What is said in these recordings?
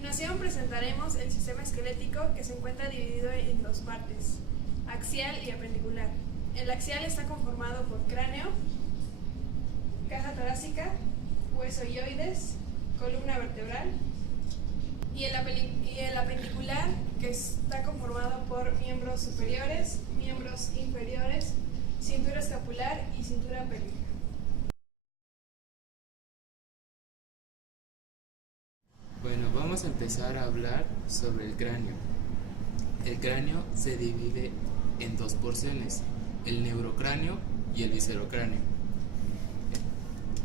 Continuación presentaremos el sistema esquelético, que se encuentra dividido en dos partes, axial y apendicular. El axial está conformado por cráneo, caja torácica, hueso ioides, columna vertebral, y el apendicular, que está conformado por miembros superiores, miembros inferiores, cintura escapular y cintura pélvica. Bueno, vamos a empezar a hablar sobre el cráneo. El cráneo se divide en dos porciones, el neurocráneo y el viscerocráneo.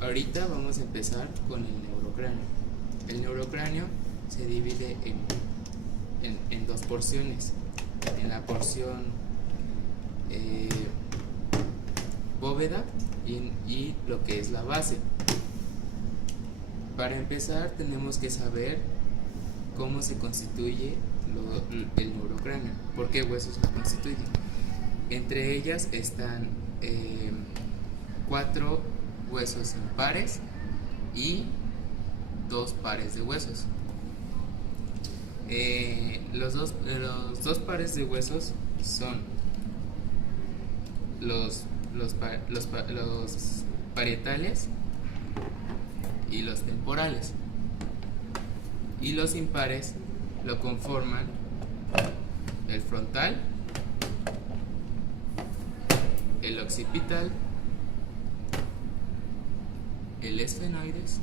Ahorita vamos a empezar con el neurocráneo. El neurocráneo se divide en dos porciones, en la porción bóveda y lo que es la base. Para empezar tenemos que saber cómo se constituye el neurocráneo, por qué huesos lo constituyen. Entre ellas están 4 huesos impares y 2 pares de huesos. Los dos pares de huesos son los parietales y los temporales, y los impares lo conforman el frontal, el occipital, el esfenoides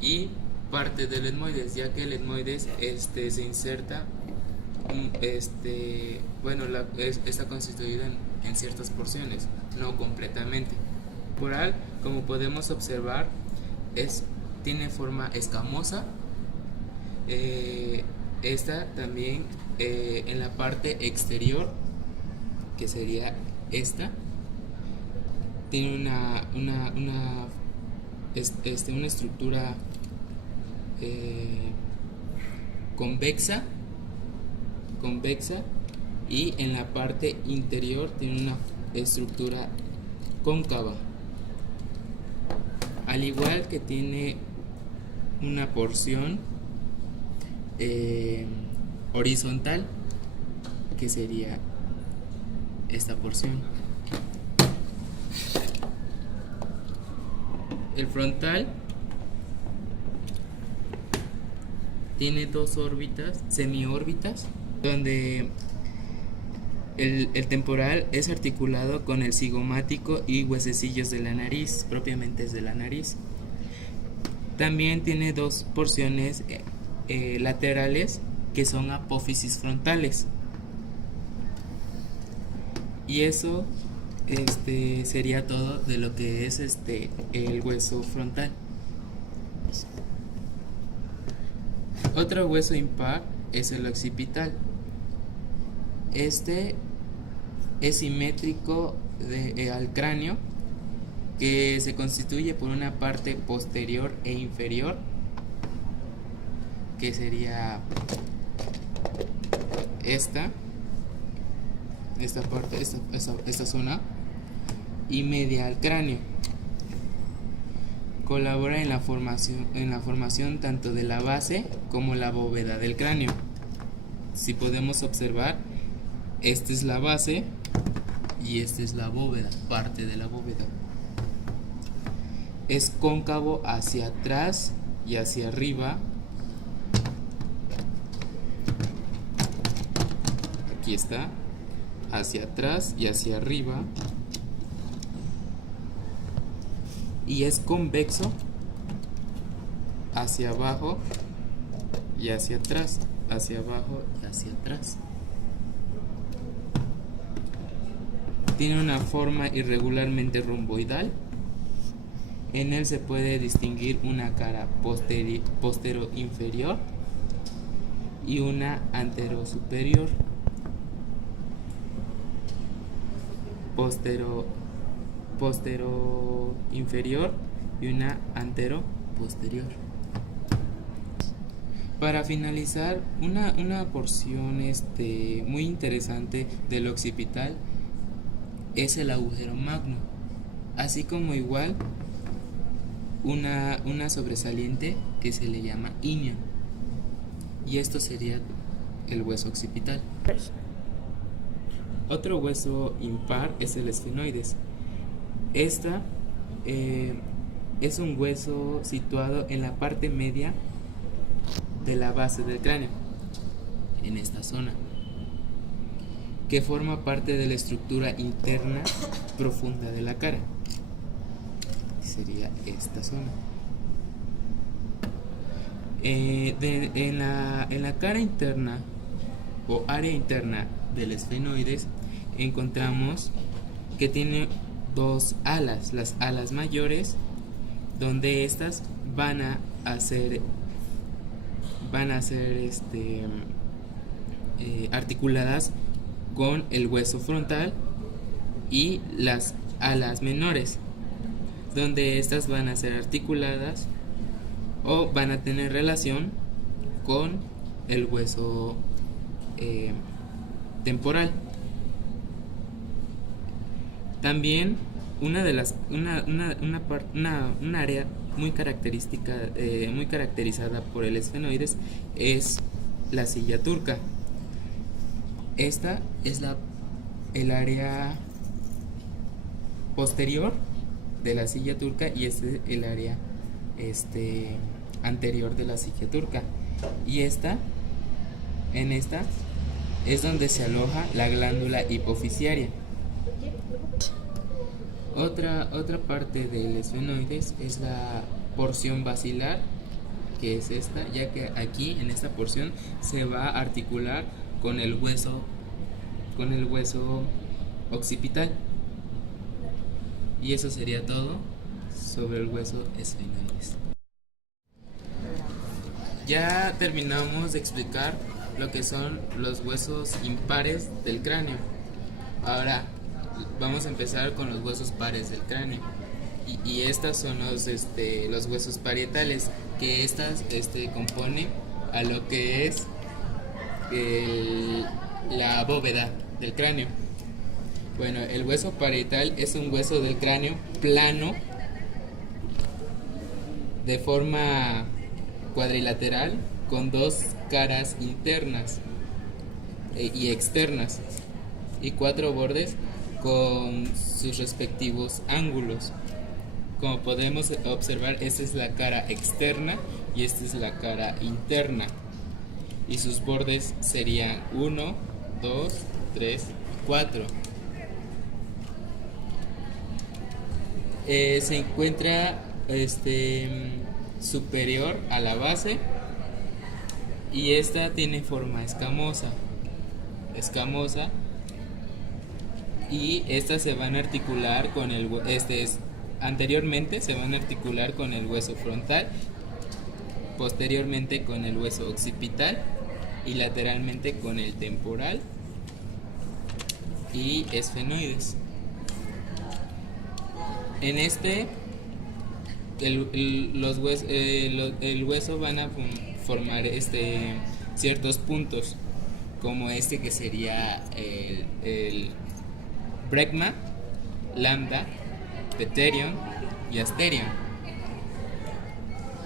y parte del etmoides, ya que el etmoides se inserta, está constituido en ciertas porciones, no completamente. Temporal, como podemos observar, tiene forma escamosa. Esta también en la parte exterior, que sería esta, tiene una estructura convexa, y en la parte interior tiene una estructura cóncava, al igual que tiene una porción horizontal, que sería esta porción. El frontal tiene 2 órbitas, semiórbitas, donde el temporal es articulado con el cigomático y huesecillos de la nariz, propiamente es de la nariz. También tiene 2 porciones laterales, que son apófisis frontales. Y eso sería todo de lo que es el hueso frontal. Otro hueso impar es el occipital. Es simétrico al cráneo, que se constituye por una parte posterior e inferior, que sería esta parte, esta zona, y media al cráneo. Colabora en la formación tanto de la base como la bóveda del cráneo. Si podemos observar, esta es la base y esta es la bóveda, parte de la bóveda. Es cóncavo hacia atrás y hacia arriba. Aquí está, hacia atrás y hacia arriba. Y es convexo hacia abajo y hacia atrás, hacia abajo y hacia atrás. Tiene una forma irregularmente romboidal. En él se puede distinguir una cara postero-inferior y una antero-superior. Postero-inferior y una antero-posterior. Para finalizar, una porción muy interesante del occipital es el agujero magno, así como igual una sobresaliente que se le llama ínea. Y esto sería el hueso occipital. Otro hueso impar es el esfenoides. Esta es un hueso situado en la parte media de la base del cráneo, en esta zona, que forma parte de la estructura interna profunda de la cara. Sería esta zona. En la cara interna o área interna del esfenoides encontramos que tiene dos alas, las alas mayores, donde estas van a ser articuladas con el hueso frontal, y las alas menores, donde estas van a ser articuladas o van a tener relación con el hueso temporal. También un área muy caracterizada por el esfenoides es la silla turca. Esta es el área posterior de la silla turca, y este es el área anterior de la silla turca, y en esta es donde se aloja la glándula hipofisiaria. Otra parte del esfenoides es la porción basilar, que es esta, ya que aquí en esta porción se va a articular con el hueso occipital. Y eso sería todo sobre el hueso esfenoides. Ya terminamos de explicar lo que son los huesos impares del cráneo. Ahora vamos a empezar con los huesos pares del cráneo. Y estas son los huesos parietales, que estas componen a lo que es la bóveda del cráneo. Bueno, el hueso parietal es un hueso del cráneo plano, de forma cuadrilateral, con dos caras internas y externas, y 4 bordes con sus respectivos ángulos. Como podemos observar, esta es la cara externa y esta es la cara interna, y sus bordes serían 1, 2, 3, 4. Se encuentra superior a la base, y esta tiene forma escamosa, y estas se van a articular con anteriormente se van a articular con el hueso frontal, posteriormente con el hueso occipital, y lateralmente con el temporal y esfenoides. En el hueso van a formar ciertos puntos, como que sería el brecma, lambda, peterion y asterion.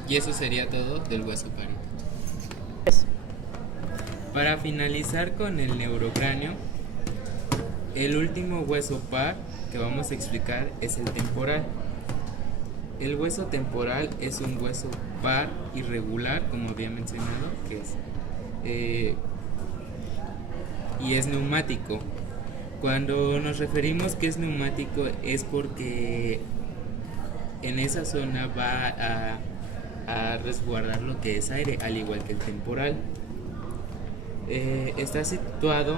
Y eso sería todo del hueso parietal. Para finalizar con el neurocráneo, el último hueso par que vamos a explicar es el temporal. El hueso temporal es un hueso par irregular, como había mencionado, y es neumático. Cuando nos referimos que es neumático, es porque en esa zona va a resguardar lo que es aire, al igual que el temporal. Está situado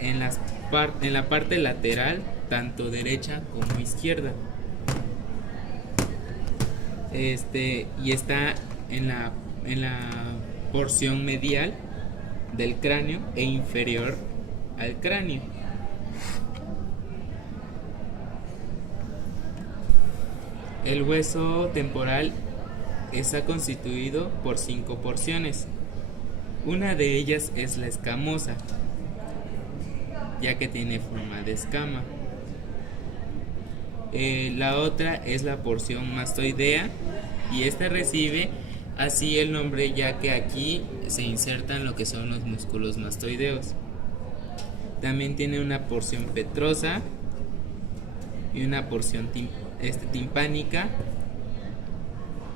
en la parte lateral, tanto derecha como izquierda. Y está en la porción medial del cráneo e inferior al cráneo. El hueso temporal está constituido por 5 porciones. Una de ellas es la escamosa, ya que tiene forma de escama. La otra es la porción mastoidea y esta recibe así el nombre ya que aquí se insertan lo que son los músculos mastoideos. También tiene una porción petrosa y una porción timpánica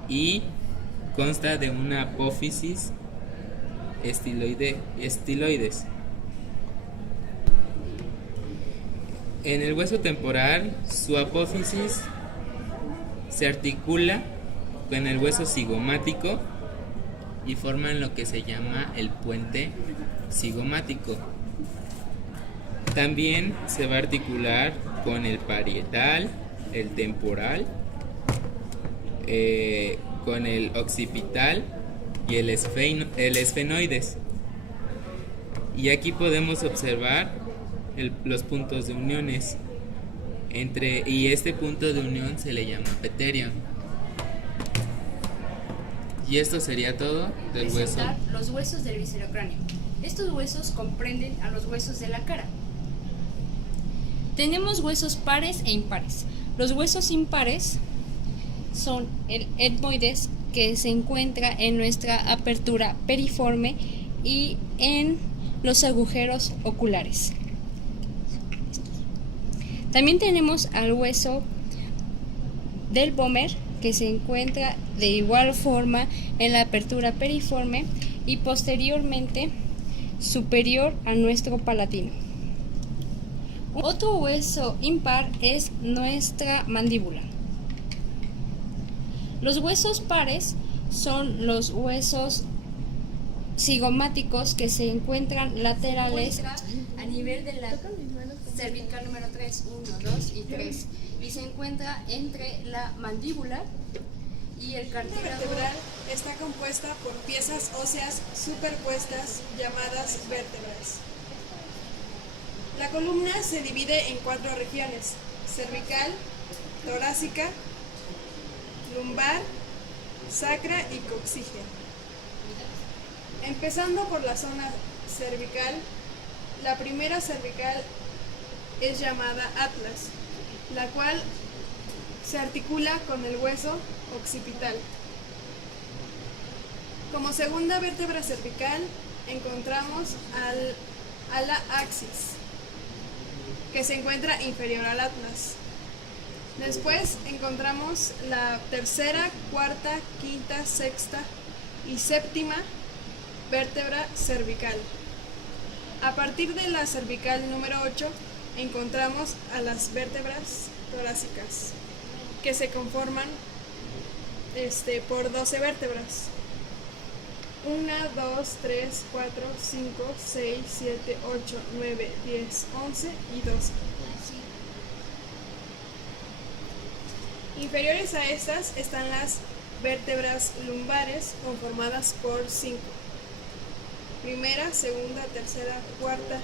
y consta de una apófisis estiloides. En el hueso temporal, su apófisis se articula con el hueso cigomático y forman lo que se llama el puente cigomático. También se va a articular con el parietal, el temporal, con el occipital y el esfenoides. Y aquí podemos observar los puntos de uniones y este punto de unión se le llama peterio. Y esto sería todo del hueso. Los huesos del viscerocráneo. Estos huesos comprenden a los huesos de la cara. Tenemos huesos pares e impares. Los huesos impares son el etmoides, que se encuentra en nuestra apertura periforme y en los agujeros oculares. También tenemos al hueso del vómer, que se encuentra de igual forma en la apertura periforme y posteriormente superior a nuestro palatino. Otro hueso impar es nuestra mandíbula. Los huesos pares son los huesos cigomáticos, que se encuentran laterales a nivel de la cervical número 3, 1, 2 y 3, y se encuentra entre la mandíbula y el La columna cartílago vertebral está compuesta por piezas óseas superpuestas llamadas vértebras. La columna se divide en 4 regiones: cervical, torácica, lumbar, sacra y coxígea. Empezando por la zona cervical, la primera cervical es llamada atlas, la cual se articula con el hueso occipital. Como segunda vértebra cervical encontramos al ala axis, que se encuentra inferior al atlas. Después encontramos la tercera, cuarta, quinta, sexta y séptima vértebra cervical. A partir de la cervical número 8 encontramos a las vértebras torácicas, que se conforman por 12 vértebras. 1, 2, 3, 4, 5, 6, 7, 8, 9, 10, 11 y 12. Inferiores a estas están las vértebras lumbares, conformadas por 5. Primera, segunda, tercera, cuarta,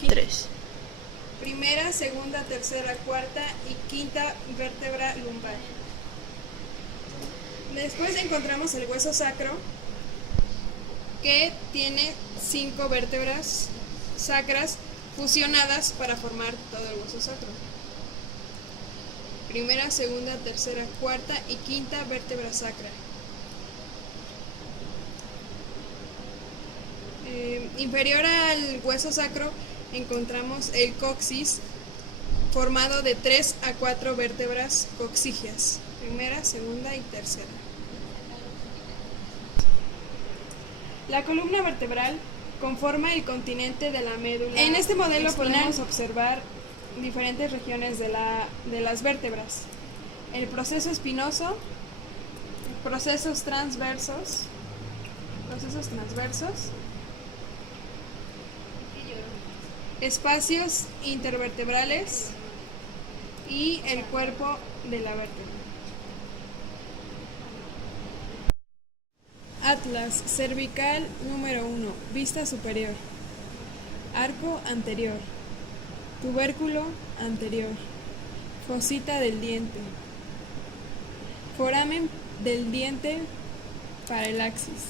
quinta. 3. Primera, segunda, tercera, cuarta y quinta vértebra lumbar. Después encontramos el hueso sacro, que tiene 5 vértebras sacras fusionadas para formar todo el hueso sacro. Primera, segunda, tercera, cuarta y quinta vértebra sacra. Inferior al hueso sacro encontramos el coxis, formado de 3 a 4 vértebras coxígeas, primera, segunda y tercera. La columna vertebral conforma el continente de la médula. En este modelo espinal podemos observar diferentes regiones de las vértebras: el proceso espinoso, procesos transversos, espacios intervertebrales y el cuerpo de la vértebra. Atlas cervical número 1, vista superior, arco anterior, tubérculo anterior, fosita del diente, foramen del diente para el axis,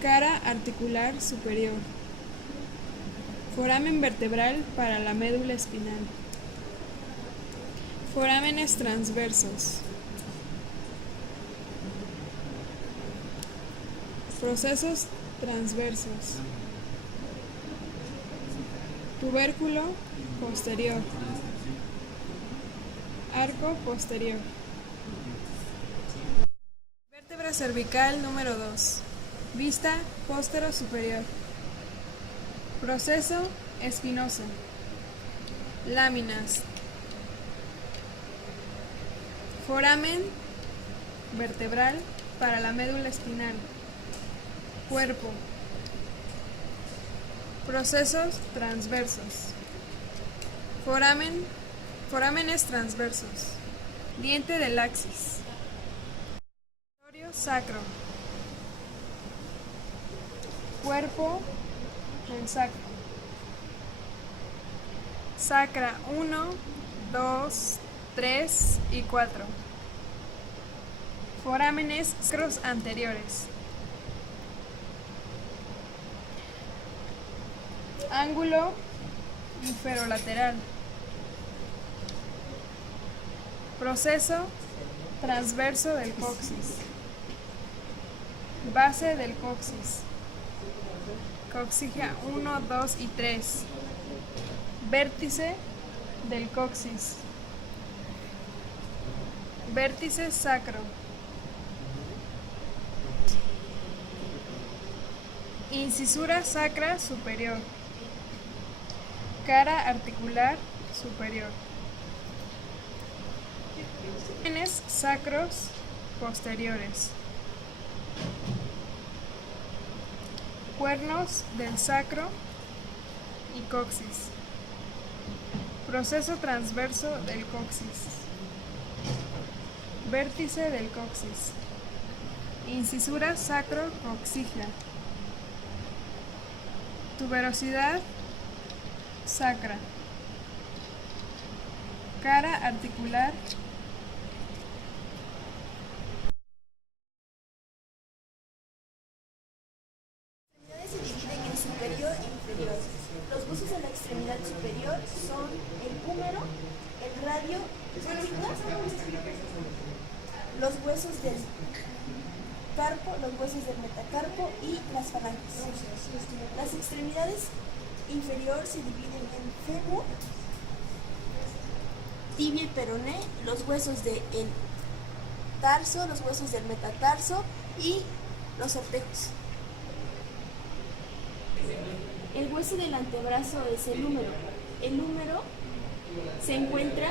cara articular superior, Foramen vertebral para la médula espinal. Forámenes transversos. Procesos transversos. Tubérculo posterior. Arco posterior. Vértebra cervical número 2. Vista póstero superior. Proceso espinoso. Láminas. Foramen vertebral para la médula espinal. Cuerpo. Procesos transversos. Forámenes transversos. Diente del axis. Sacro. Cuerpo del sacro. Sacra 1, 2, 3 y 4. Forámenes sacros anteriores. Ángulo inferolateral. Proceso transverso del coxis. Base del coxis. Coxigia 1, 2 y 3. Vértice del coxis. Vértice sacro. Incisura sacra superior. Cara articular superior. Forámenes sacros posteriores. Cuernos del sacro y coxis. Proceso transverso del coxis. Vértice del coxis. Incisura sacro-coxígea. Tuberosidad sacra. Cara articular. Se dividen en superior e inferior. Los huesos de la extremidad superior son el húmero, el radio, los huesos del carpo, los huesos del metacarpo y las falanges. Las extremidades inferior se dividen en fémur, tibia y peroné, los huesos del tarso, los huesos del metatarso y los artejos. El hueso del antebrazo es el húmero. El húmero se encuentra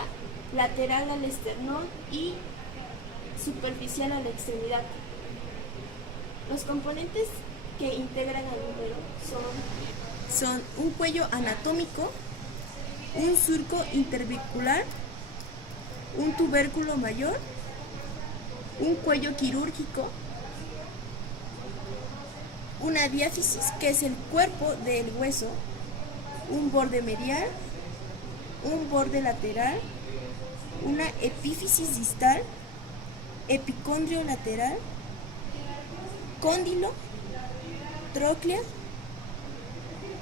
lateral al esternón y superficial a la extremidad. Los componentes que integran al húmero son un cuello anatómico, un surco interbicular, un tubérculo mayor, un cuello quirúrgico, una diáfisis, que es el cuerpo del hueso, un borde medial, un borde lateral, una epífisis distal, epicondrio lateral, cóndilo, tróclea,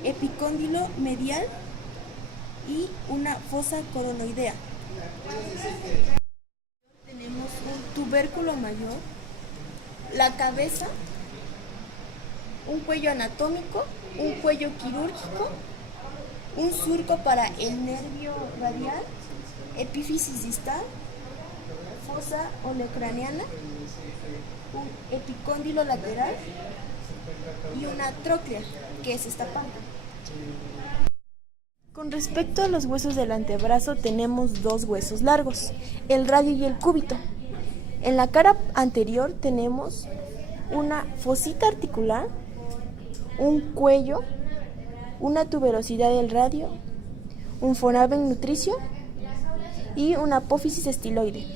epicóndilo medial y una fosa coronoidea. Tenemos un tubérculo mayor, la cabeza, un cuello anatómico, un cuello quirúrgico, un surco para el nervio radial, epífisis distal, fosa olecraniana, un epicóndilo lateral y una tróclea, que es esta parte. Con respecto a los huesos del antebrazo, tenemos dos huesos largos, el radio y el cúbito. En la cara anterior tenemos una fosita articular, un cuello, una tuberosidad del radio, un foramen nutricio y una apófisis estiloide.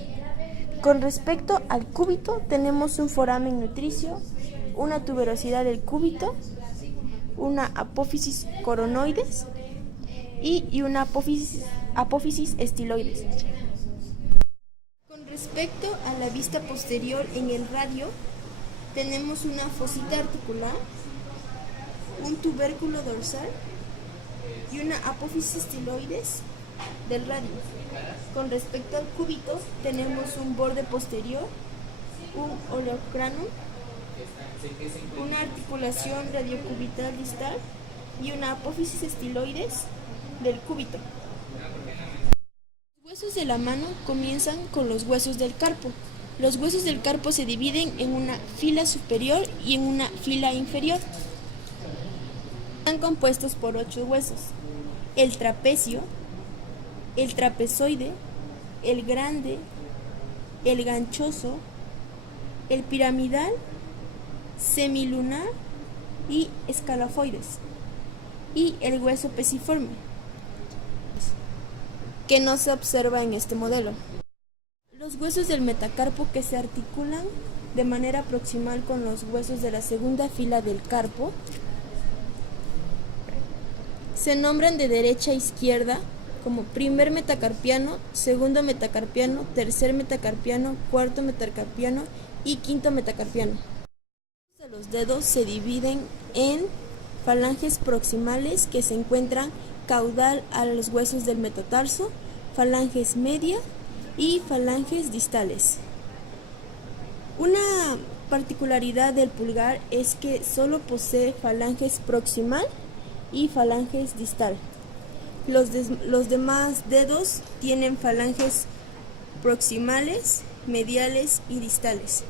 Con respecto al cúbito, tenemos un foramen nutricio, una tuberosidad del cúbito, una apófisis coronoides y una apófisis estiloides. Con respecto a la vista posterior, en el radio tenemos una fosita articular, un tubérculo dorsal, y una apófisis estiloides del radio. Con respecto al cúbito, tenemos un borde posterior, un oleocráneo, una articulación radiocubital distal y una apófisis estiloides del cúbito. Los huesos de la mano comienzan con los huesos del carpo. Los huesos del carpo se dividen en una fila superior y en una fila inferior. Están compuestos por 8 huesos: el trapecio, el trapezoide, el grande, el ganchoso, el piramidal, semilunar y escalofoides, y el hueso pesiforme, que no se observa en este modelo. Los huesos del metacarpo, que se articulan de manera proximal con los huesos de la segunda fila del carpo, se nombran de derecha a izquierda como primer metacarpiano, segundo metacarpiano, tercer metacarpiano, cuarto metacarpiano y quinto metacarpiano. Los dedos se dividen en falanges proximales, que se encuentran caudal a los huesos del metatarso, falanges media y falanges distales. Una particularidad del pulgar es que solo posee falanges proximal y falanges distal. Los demás dedos tienen falanges proximales, mediales y distales.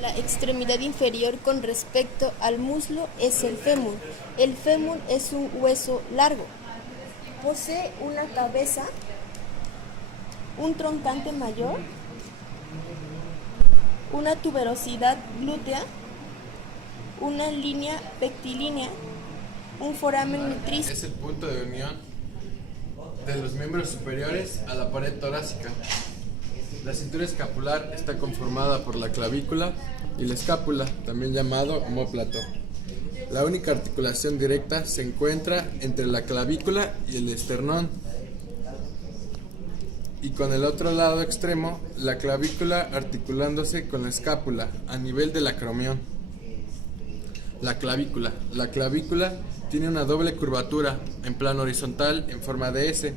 La extremidad inferior con respecto al muslo es el fémur. El fémur es un hueso largo. Posee una cabeza, un troncante mayor, una tuberosidad glútea, una línea pectilínea, un foramen nutriz. Es el punto de unión de los miembros superiores a la pared torácica. La cintura escapular está conformada por la clavícula y la escápula, también llamado omóplato. La única articulación directa se encuentra entre la clavícula y el esternón, y con el otro lado extremo, la clavícula articulándose con la escápula a nivel del acromión. La clavícula tiene una doble curvatura en plano horizontal en forma de S.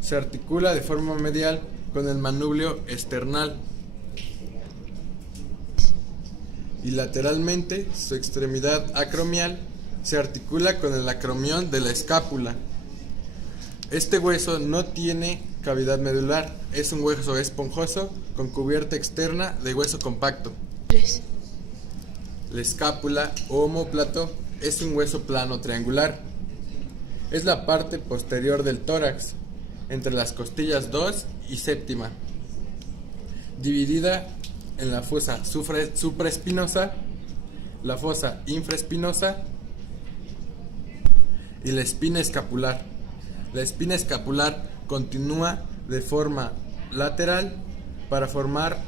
Se articula de forma medial con el manubrio esternal, y lateralmente su extremidad acromial se articula con el acromión de la escápula. Este hueso no tiene cavidad medular, es un hueso esponjoso con cubierta externa de hueso compacto. La escápula o omóplato es un hueso plano triangular. Es la parte posterior del tórax, entre las costillas 2 y séptima, dividida en la fosa supraespinosa, la fosa infraespinosa y la espina escapular. La espina escapular continúa de forma lateral para formar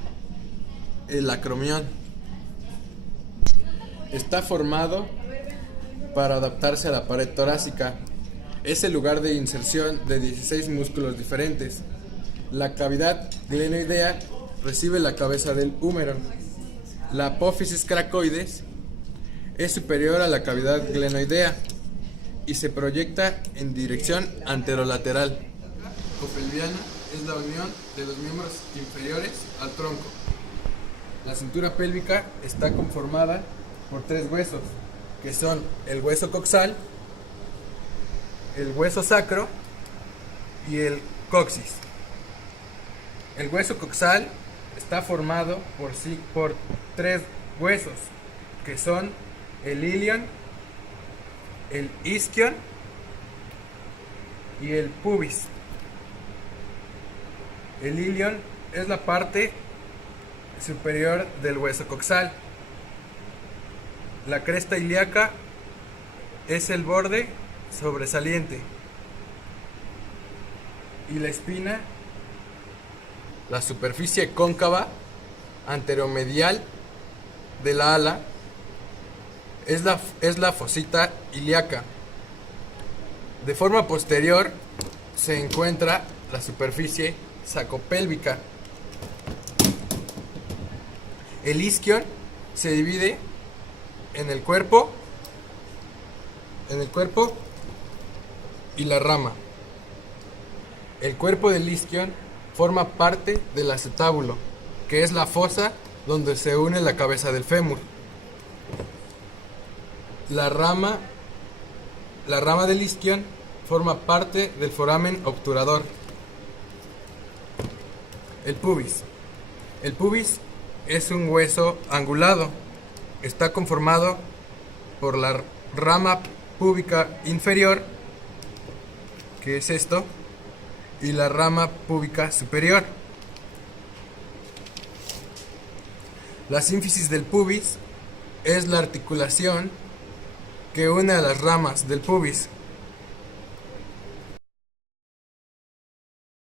el acromión. Está formado para adaptarse a la pared torácica. Es el lugar de inserción de 16 músculos diferentes. La cavidad glenoidea recibe la cabeza del húmero. La apófisis cracoides es superior a la cavidad glenoidea y se proyecta en dirección anterolateral. Copelviana es la unión de los miembros inferiores al tronco. La cintura pélvica está conformada por 3 huesos, que son el hueso coxal, el hueso sacro y el coxis. El hueso coxal está formado por 3 huesos, que son el ilion, el isquion y el pubis. El ilion es la parte superior del hueso coxal. La cresta ilíaca es el borde sobresaliente, y la espina, la superficie cóncava anteromedial de la ala, es la fosita ilíaca. De forma posterior se encuentra la superficie sacopélvica. El isquion se divide en el cuerpo y la rama. El cuerpo del isquion forma parte del acetábulo, que es la fosa donde se une la cabeza del fémur. La rama del isquion forma parte del foramen obturador. El pubis. El pubis es un hueso angulado. Está conformado por la rama púbica inferior, que es esto, y la rama púbica superior. La sínfisis del pubis es la articulación que une a las ramas del pubis.